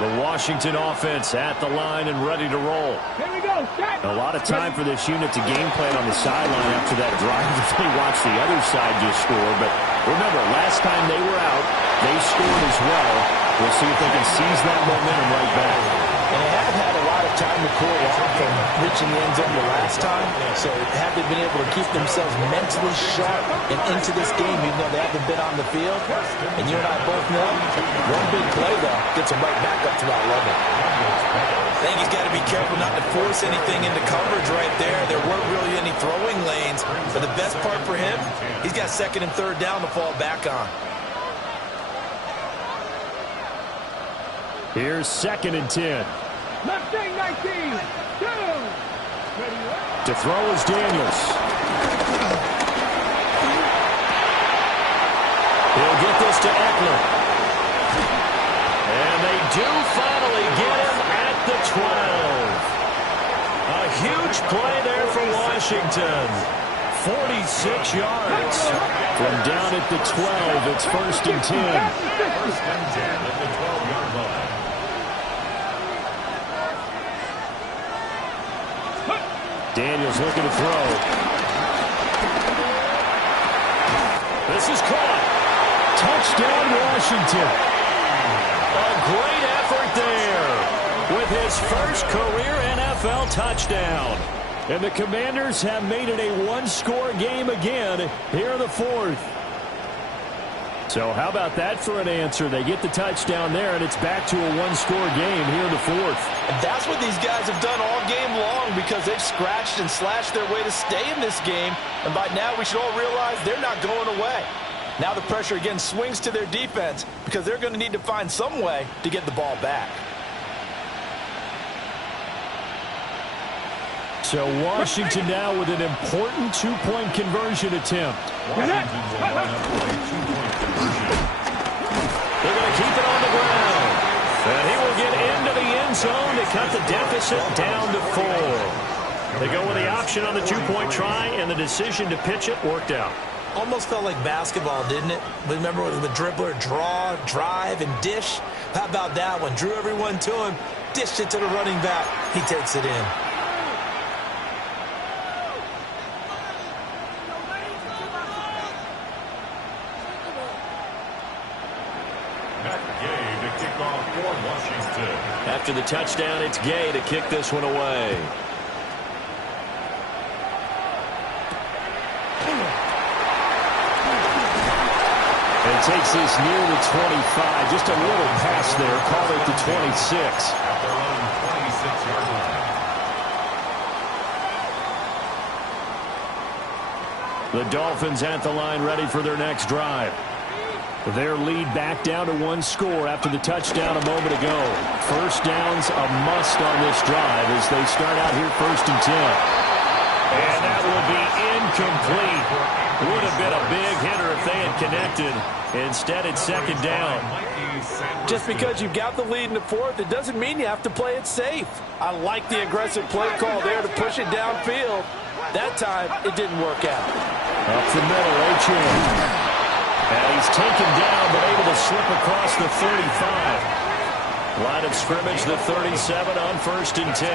The Washington offense at the line and ready to roll. Here we go. A lot of time for this unit to game plan on the sideline after that drive if they watch the other side just score. But remember, last time they were out, they scored as well. We'll see if they can seize that momentum right back. And they haven't had a lot of time to cool off from reaching the end zone the last time. So have they been able to keep themselves mentally sharp and into this game even though they haven't been on the field? And you and I both know one big play, though, gets them right back up to that level. I think he's got to be careful not to force anything into coverage right there. There weren't really any throwing lanes. But the best part for him, he's got 2nd and 3rd down to fall back on. Here's 2nd and 10. Left thing, 19. To throw is Daniels. He'll get this to Eckler. And they do finally get him at the 12. A huge play there for Washington. 46 yards. From down at the 12, it's 1st and 10. First and 10 at the 12-yard line. Daniels looking to throw. This is caught. Touchdown, Washington. A great effort there with his first career NFL touchdown. And the Commanders have made it a one-score game again here in the 4th. So how about that for an answer? They get the touchdown there, and it's back to a one-score game here in the 4th. And that's what these guys have done all game long because they've scratched and slashed their way to stay in this game. And by now, we should all realize they're not going away. Now the pressure again swings to their defense because they're going to need to find some way to get the ball back. So Washington now with an important two-point conversion attempt. Washington will line up for a 2-point conversion. They're going to keep it on the ground. And he will get into the end zone to cut the deficit down to 4. They go with the option on the two-point try, and the decision to pitch it worked out. Almost felt like basketball, didn't it? Remember with the dribbler, draw, drive, and dish? How about that one? Drew everyone to him, dished it to the running back. He takes it in. kickoff for Washington. After the touchdown, it's Gay to kick this one away. And takes this near the 25. Just a little pass there. Call it the 26. At their own 26-yard line. The Dolphins at the line ready for their next drive. Their lead back down to one score after the touchdown a moment ago. First down's a must on this drive as they start out here 1st and 10. And that will be incomplete. Would have been a big hitter if they had connected. Instead, it's 2nd down. Just because you've got the lead in the 4th, it doesn't mean you have to play it safe. I like the aggressive play call there to push it downfield. That time, it didn't work out. Up the middle, H.M. And he's taken down, but able to slip across the 35. Line of scrimmage, the 37 on 1st and 10.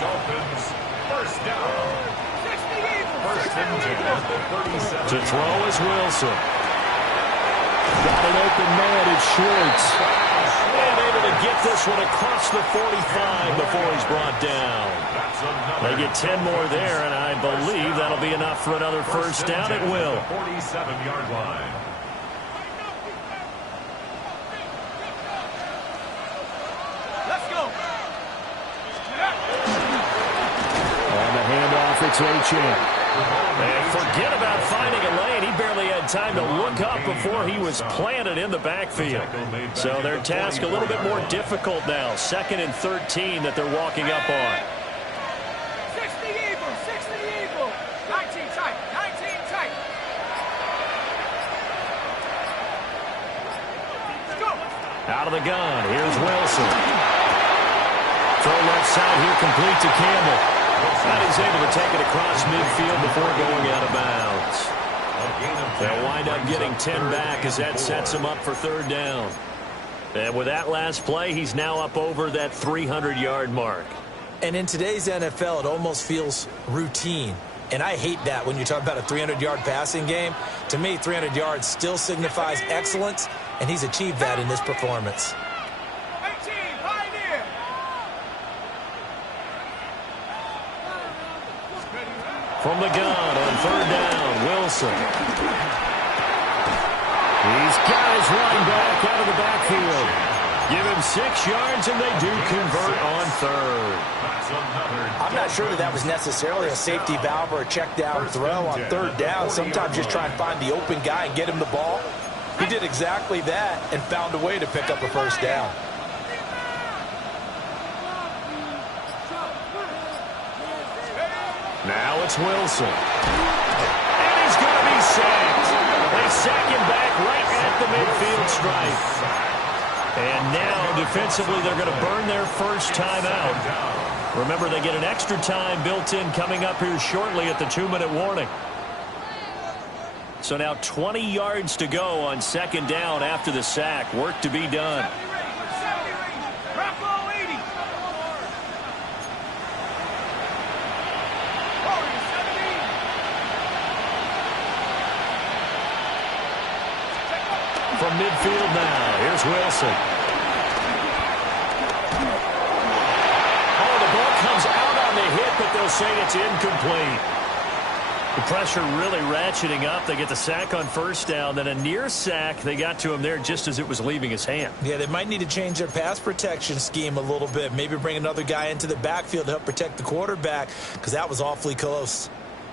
Dolphins, first down. First and 10 at the 37. To throw is Wilson. Got an open man, it's Schwartz. And able to get this one across the 45 before he's brought down. They get 10 more there, and I believe that'll be enough for another first down. It will. 47-yard line. Let's go. On the handoff, it's H.M. And forget about finding a lane. He barely had time to look up before he was planted in the backfield. So their task a little bit more difficult now. 2nd and 13 that they're walking up on. 60 Eagle, 60 Eagle. 19 tight, 19 tight. Let's go. Out of the gun, here's Wilson. Throw left side here, complete to Campbell. And he's able to take it across midfield before going out of bounds. They'll wind up getting 10 back as that sets him up for 3rd down. And with that last play, he's now up over that 300-yard mark. And in today's NFL, it almost feels routine. And I hate that when you talk about a 300-yard passing game. To me, 300 yards still signifies excellence, and he's achieved that in this performance. 18, Pioneer. From the gun on 3rd down, Wilson. He's got his running back out of the backfield. Give him 6 yards, and they do convert on 3rd. I'm not sure that was necessarily a safety valve or a check down throw on 3rd down. Sometimes just try and find the open guy and get him the ball. He did exactly that and found a way to pick up a first down. Now it's Wilson. And he's going to be sacked. They sack him back right at the midfield stripe. And now, defensively, they're going to burn their first time out. Remember, they get an extra time built in coming up here shortly at the 2-minute warning. So now 20 yards to go on 2nd down after the sack. Work to be done. From midfield now, here's Wilson. Oh, the ball comes out on the hit, but they'll say it's incomplete. The pressure really ratcheting up. They get the sack on 1st down, then a near sack. They got to him there just as it was leaving his hand. Yeah, they might need to change their pass protection scheme a little bit. Maybe bring another guy into the backfield to help protect the quarterback, because that was awfully close.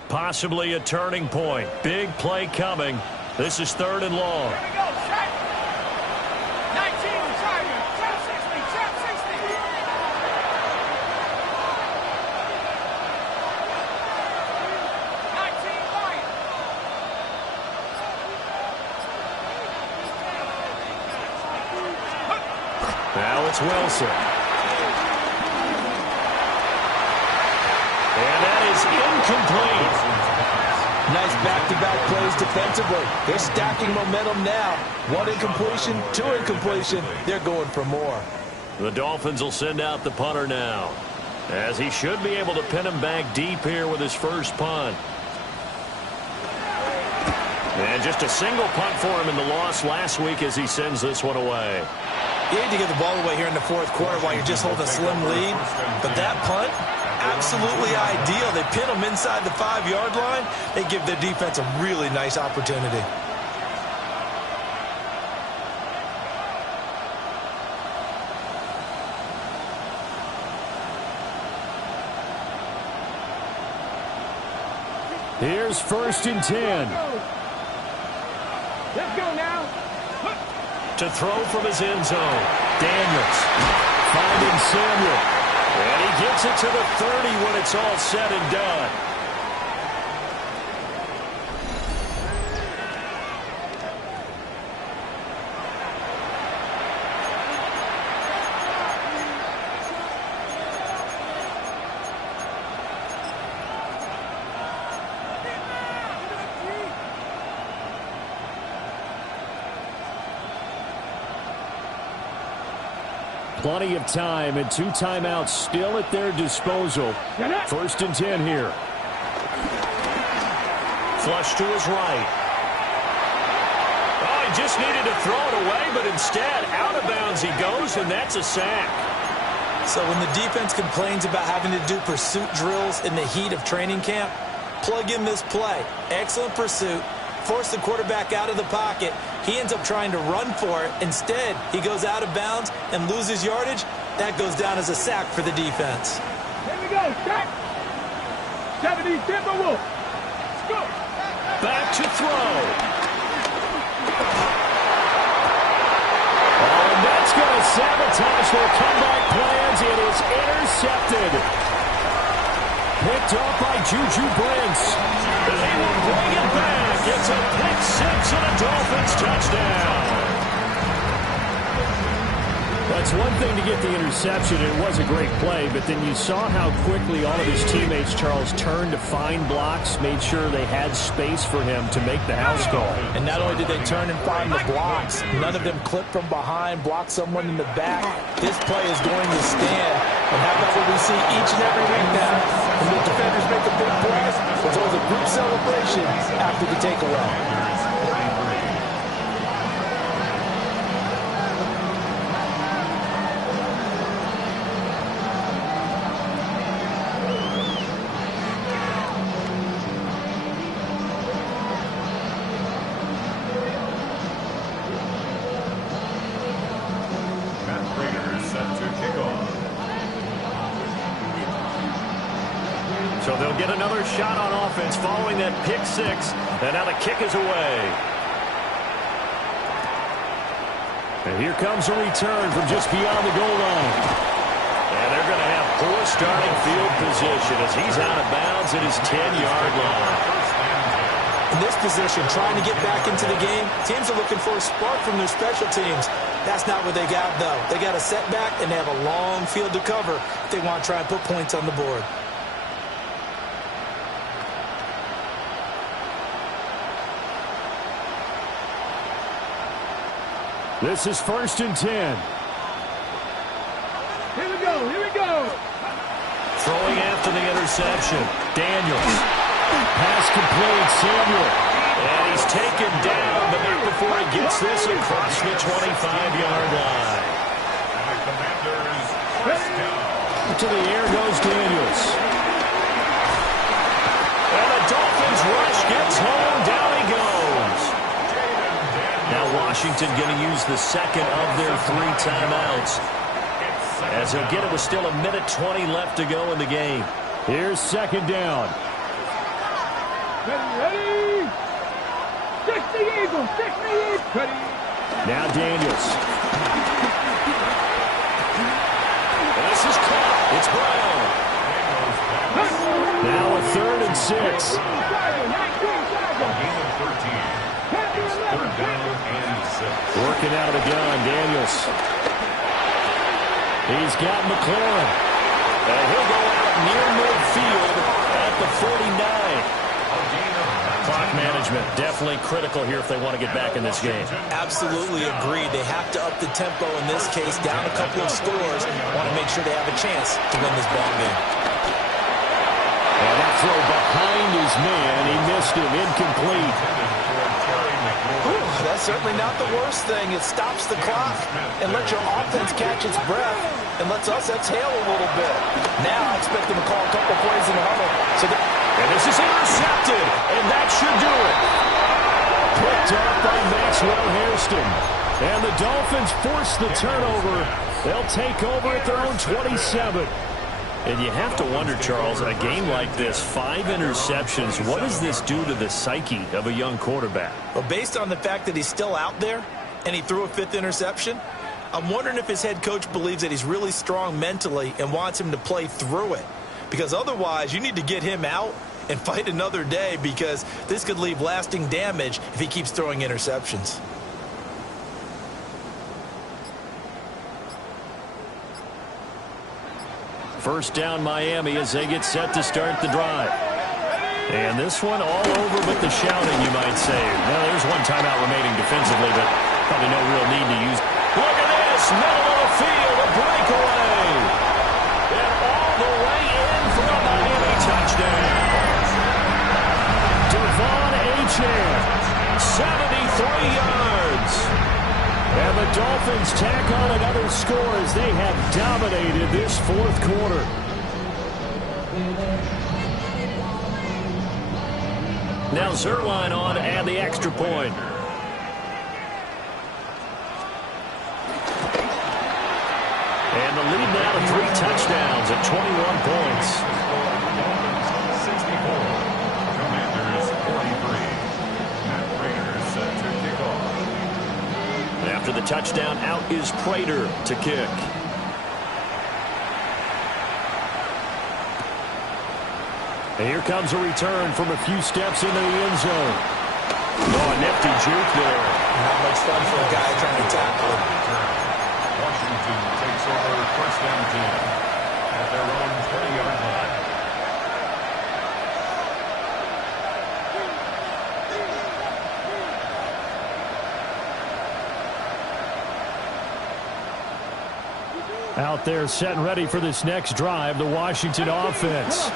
Possibly a turning point. Big play coming. This is 3rd and long. Here we go, check. 19, Tiger. Check 60, check 60. 19, Lion. Now it's Wilson. And that is incomplete. Nice back-to-back plays defensively. They're stacking momentum now. 1 incompletion, 2 incompletion. They're going for more. The Dolphins will send out the punter now, as he should be able to pin him back deep here with his first punt. And just a single punt for him in the loss last week as he sends this one away. You hate to give the ball away here in the fourth quarter while you're just holding a slim lead, but that punt, absolutely ideal. They pin them inside the 5-yard line. They give their defense a really nice opportunity. Here's 1st and 10. Let's go now. To throw from his end zone. Daniels finding Samuel. And he gets it to the 30 when it's all said and done. Plenty of time and 2 timeouts still at their disposal. 1st and 10 here. Flush to his right. Oh, he just needed to throw it away, but instead, out of bounds he goes, and that's a sack. So when the defense complains about having to do pursuit drills in the heat of training camp, plug in this play. Excellent pursuit. Force the quarterback out of the pocket. He ends up trying to run for it. Instead, he goes out of bounds and loses yardage. That goes down as a sack for the defense. Here we go. Sack. 70 Timberwolves. Let's go. Back to throw. Oh, and that's going to sabotage their comeback plans. It is intercepted. Picked off by Juju Brents. They will bring it back. It's a pick 6 and a Dolphins touchdown. That's one thing to get the interception. It was a great play, but then you saw how quickly all of his teammates, Charles, turned to find blocks, made sure they had space for him to make the house call. And not only did they turn and find the blocks, none of them clipped from behind, blocked someone in the back. This play is going to stand. And how about what we see each and every week now? When the defenders make a big play, there's always a group celebration after the takeaway. So they'll get another shot on offense following that pick 6. And now the kick is away. And here comes a return from just beyond the goal line. And they're going to have poor starting field position as he's out of bounds at his 10-yard line. In this position, trying to get back into the game, teams are looking for a spark from their special teams. That's not what they got, though. They got a setback, and they have a long field to cover if they want to try and put points on the board. This is 1st and 10. Here we go. Here we go. Throwing after the interception. Daniels. Pass complete. Samuel. And he's taken down, but not before he gets this across the 25-yard line. To the air goes Daniels. And the Dolphins rush gets home. Down he goes. Now Washington going to use the second of their 3 timeouts. As he'll get it with still 1:20 left to go in the game. Here's 2nd down. Ready. 60 Eagles. 60 Eagles. Ready. Now Daniels. This is caught. It's Brown. Now a 3rd and 6. Working out of the gun, Daniels. He's got McLaurin. And he'll go out near midfield at the 49. Clock management definitely critical here if they want to get back in this game. Absolutely agreed. They have to up the tempo in this case, down a couple of scores. Want to make sure they have a chance to win this ball game. And that throw behind his man. He missed him. Incomplete. Ooh, that That's certainly not the worst thing. It stops the clock and lets your offense catch its breath and lets us exhale a little bit. Now I expect them to call a couple plays in the huddle. And this is intercepted, and that should do it. Picked up by Maxwell Hairston. And the Dolphins force the turnover. They'll take over at their own 27. And you have to wonder, Charles, a game like this, 5 interceptions, what does this do to the psyche of a young quarterback? Well, based on the fact that he's still out there and he threw a 5th interception, I'm wondering if his head coach believes that he's really strong mentally and wants him to play through it. Because otherwise, you need to get him out and fight another day, because this could leave lasting damage if he keeps throwing interceptions. First down Miami as they get set to start the drive. And this one all over but the shouting, you might say. Well, there's one timeout remaining defensively, but probably no real need to use. Look at this, middle of the field, a breakaway. And all the way in for a Miami touchdown. Devon Achane, 73 yards. And the Dolphins tack on another score as they have dominated this fourth quarter. Now Zerline on and the extra point. And the lead now to 3 touchdowns at 21 points. 64. Commanders 43. Matt Prater set to kick off. After the touchdown, out is Prater to kick. And here comes a return from a few steps into the end zone. Oh, a nifty juke there. Not much fun for a guy trying to tackle it. Washington takes over first down team at their own 20-yard line. Out there set and ready for this next drive, the Washington offense.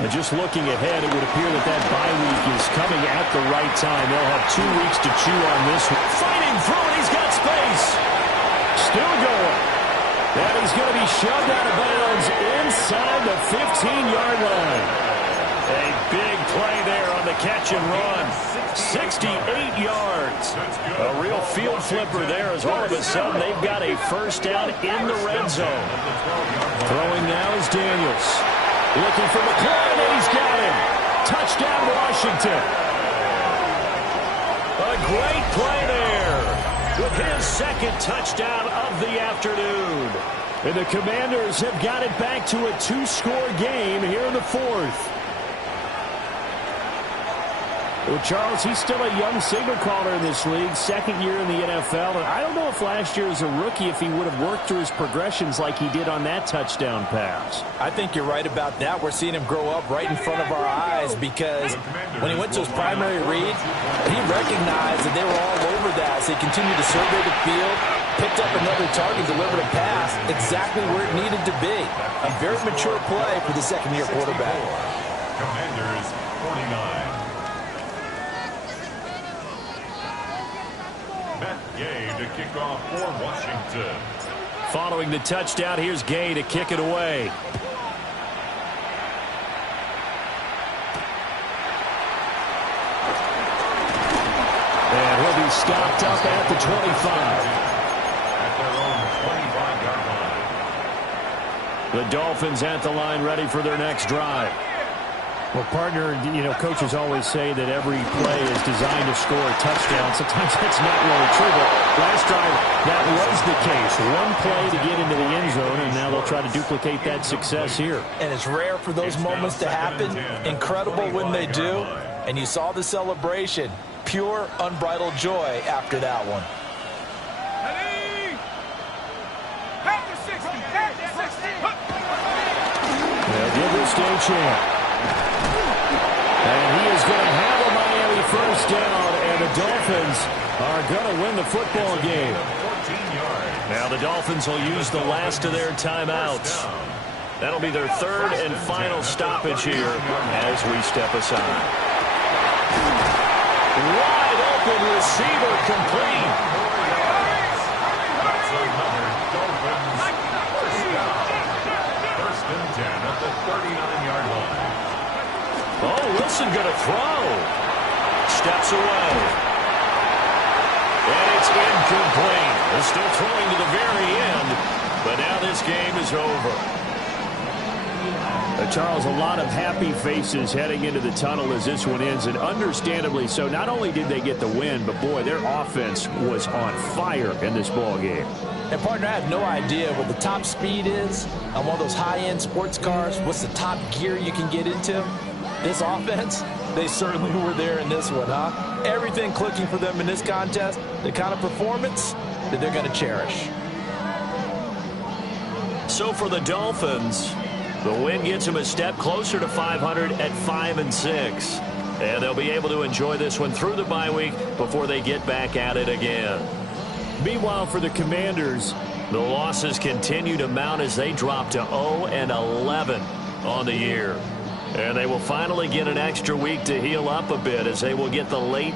And just looking ahead, it would appear that that bye week is coming at the right time. They'll have 2 weeks to chew on this one. Fighting through it, he's got space. Still going. And he's going to be shoved out of bounds inside the 15-yard line. A big play there on the catch and run. 68 yards. A real field flipper there as all of a sudden they've got a first down in the red zone. Throwing now is Daniels. Looking for McLaurin, and he's got him. Touchdown, Washington. A great play there with his second touchdown of the afternoon. And the Commanders have got it back to a 2-score game here in the fourth. Well, Charles, he's still a young signal caller in this league, second year in the NFL. And I don't know if last year as a rookie, if he would have worked through his progressions like he did on that touchdown pass. I think you're right about that. We're seeing him grow up right in front of our eyes, because when he went to his primary read, he recognized that they were all over that. So he continued to survey the field, picked up another target, delivered a pass exactly where it needed to be. A very mature play for the second-year quarterback. Commanders 49. Matt Gay to kick off for Washington. Following the touchdown, here's Gay to kick it away. And he'll be stopped up at the 25. At their own 25-yard line. The Dolphins at the line ready for their next drive. Well, partner, you know, coaches always say that every play is designed to score a touchdown. Sometimes that's not really true, but last drive, that was the case. One play to get into the end zone, and now they'll try to duplicate that success here. And it's rare for those moments to happen. Incredible when they do. And you saw the celebration. Pure, unbridled joy after that one. Ready? Back to 60. Back to 60. They'll give this to Achane. And he is going to have a Miami first down, and the Dolphins are going to win the football game. Now the Dolphins will use the last of their timeouts. That'll be their third and final stoppage here as we step aside. Wide open. open receiver complete. That's another Dolphins first down. First and 10 at the 39-yard line. Oh, Wilson going to throw. Steps away. And it's incomplete. They're still throwing to the very end, but now this game is over. Charles, a lot of happy faces heading into the tunnel as this one ends, and understandably so. Not only did they get the win, but, boy, their offense was on fire in this ball game. And, partner, I have no idea what the top speed is on one of those high-end sports cars. What's the top gear you can get into? This offense, they certainly were there in this one, huh? Everything clicking for them in this contest, the kind of performance that they're going to cherish. So for the Dolphins, the win gets them a step closer to 500 at 5-6. And they'll be able to enjoy this one through the bye week before they get back at it again. Meanwhile, for the Commanders, the losses continue to mount as they drop to 0-11 on the year. And they will finally get an extra week to heal up a bit as they will get the late